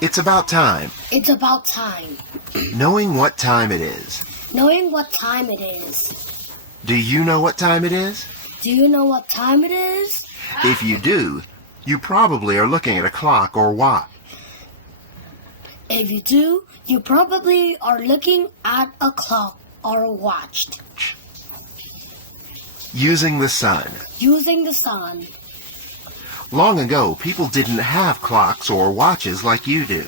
It's about time. It's about time. Knowing what time it is. Knowing what time it is. Do you know what time it is? Do you know what time it is? If you do, you probably are looking at a clock or watch. If you do, you probably are looking at a clock or a watch. Using the sun. Using the sun. Long ago, people didn't have clocks or watches like you do.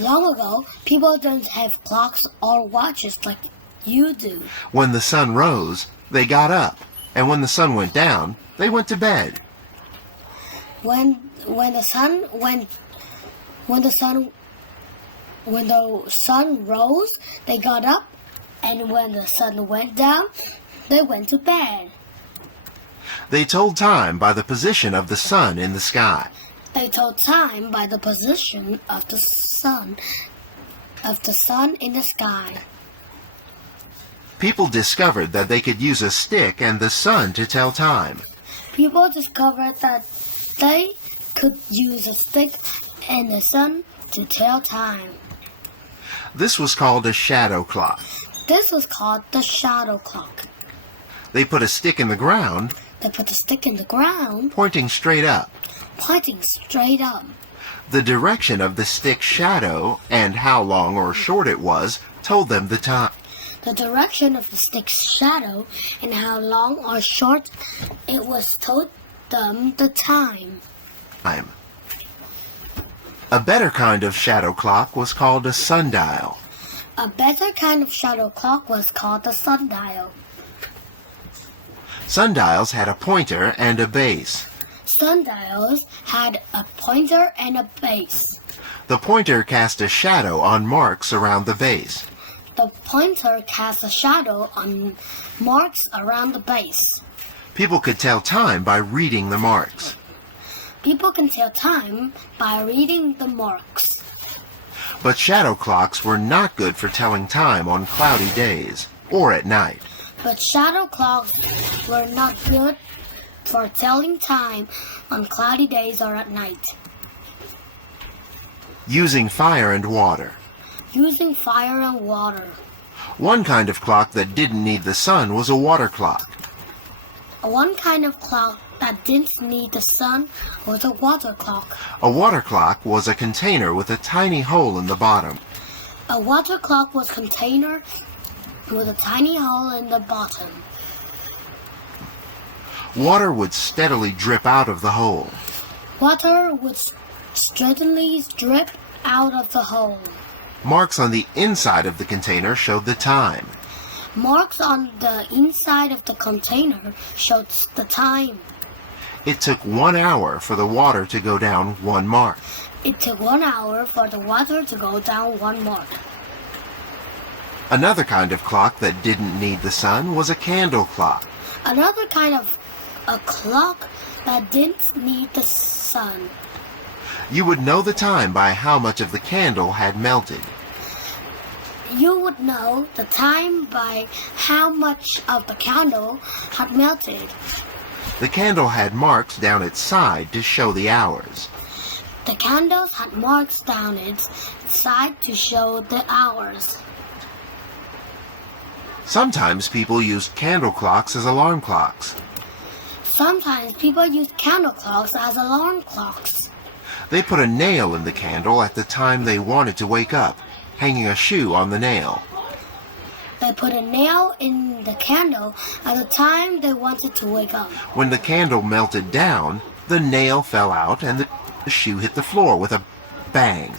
Long ago, people didn't have clocks or watches like you do. When the sun rose, they got up, and when the sun went down, they went to bed. When the sun rose, they got up, and when the sun went down, they went to bed. They told time by the position of the sun in the sky. They told time by the position of the sun in the sky. People discovered that they could use a stick and the sun to tell time. People discovered that they could use a stick and the sun to tell time. This was called a shadow clock. This was called the shadow clock. They put a stick in the ground, They put the stick in the ground, pointing straight up. pointing straight up. The direction of the stick's shadow and how long or short it was told them the time. The direction of the stick's shadow and how long or short it was told them the time. A better kind of shadow clock was called a sundial. A better kind of shadow clock was called the sundial. Sundials had a pointer and a base. Sundials had a pointer and a base. The pointer cast a shadow on marks around the base. The pointer cast a shadow on marks around the base. People could tell time by reading the marks. People can tell time by reading the marks. But shadow clocks were not good for telling time on cloudy days or at night. But shadow clocks were not good for telling time on cloudy days or at night. Using fire and water. Using fire and water. One kind of clock that didn't need the sun was a water clock. One kind of clock that didn't need the sun was a water clock. A water clock was a container with a tiny hole in the bottom. A water clock was a container with a tiny hole in the bottom. Water would steadily drip out of the hole. Water would steadily drip out of the hole. Marks on the inside of the container showed the time. Marks on the inside of the container showed the time. It took 1 hour for the water to go down 1 mark. It took 1 hour for the water to go down 1 mark. Another kind of clock that didn't need the sun was a candle clock. Another kind of a clock that didn't need the sun. You would know the time by how much of the candle had melted. You would know the time by how much of the candle had melted. The candle had marks down its side to show the hours. The candles had marks down its side to show the hours. Sometimes people used candle clocks as alarm clocks. Sometimes people used candle clocks as alarm clocks. They put a nail in the candle at the time they wanted to wake up, hanging a shoe on the nail. They put a nail in the candle at the time they wanted to wake up. When the candle melted down, the nail fell out and the shoe hit the floor with a bang.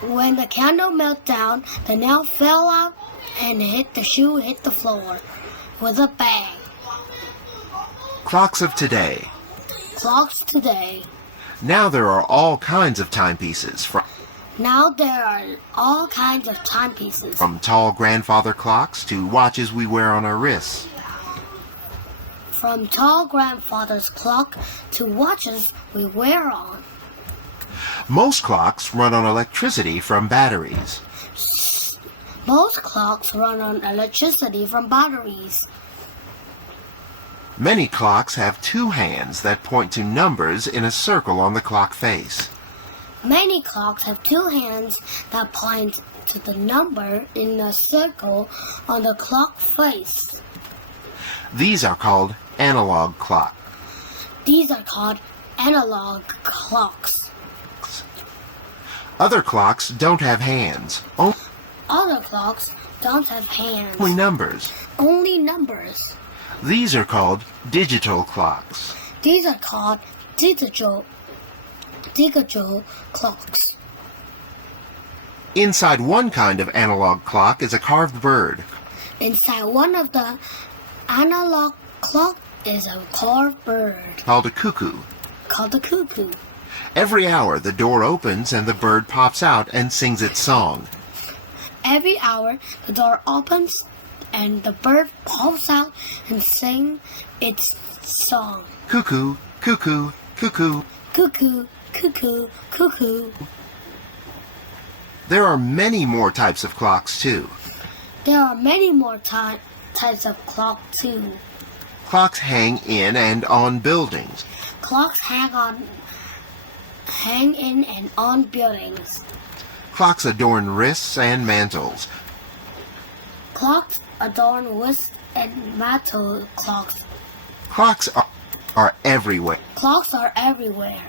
When the candle melted down, the nail fell out and the shoe hit the floor with a bang. Clocks of today. Clocks today. Now there are all kinds of timepieces, Now there are all kinds of timepieces. from tall grandfather clocks to watches we wear on our wrists. From tall grandfather's clock to watches we wear on. Most clocks run on electricity from batteries. Most clocks run on electricity from batteries. Many clocks have two hands that point to numbers in a circle on the clock face. Many clocks have two hands that point to the number in a circle on the clock face. These are called analog clocks. These are called analog clocks. Other clocks don't have hands, Other clocks don't have hands, only numbers. only numbers. These are called digital clocks. These are called digital clocks. Inside one kind of analog clock is a carved bird. Inside one of the analog clock is a carved bird Called a cuckoo. called the cuckoo. Every hour the door opens and the bird pops out and sings its song. Every hour the door opens and the bird pops out and sings its song. Cuckoo, cuckoo, cuckoo. Cuckoo, cuckoo, cuckoo. There are many more types of clocks too. There are many more types of clock too. Clocks hang in and on buildings. Clocks hang in and on buildings. Clocks adorn wrists and mantles. Clocks adorn wrist and mantle clocks. Clocks are everywhere. Clocks are everywhere.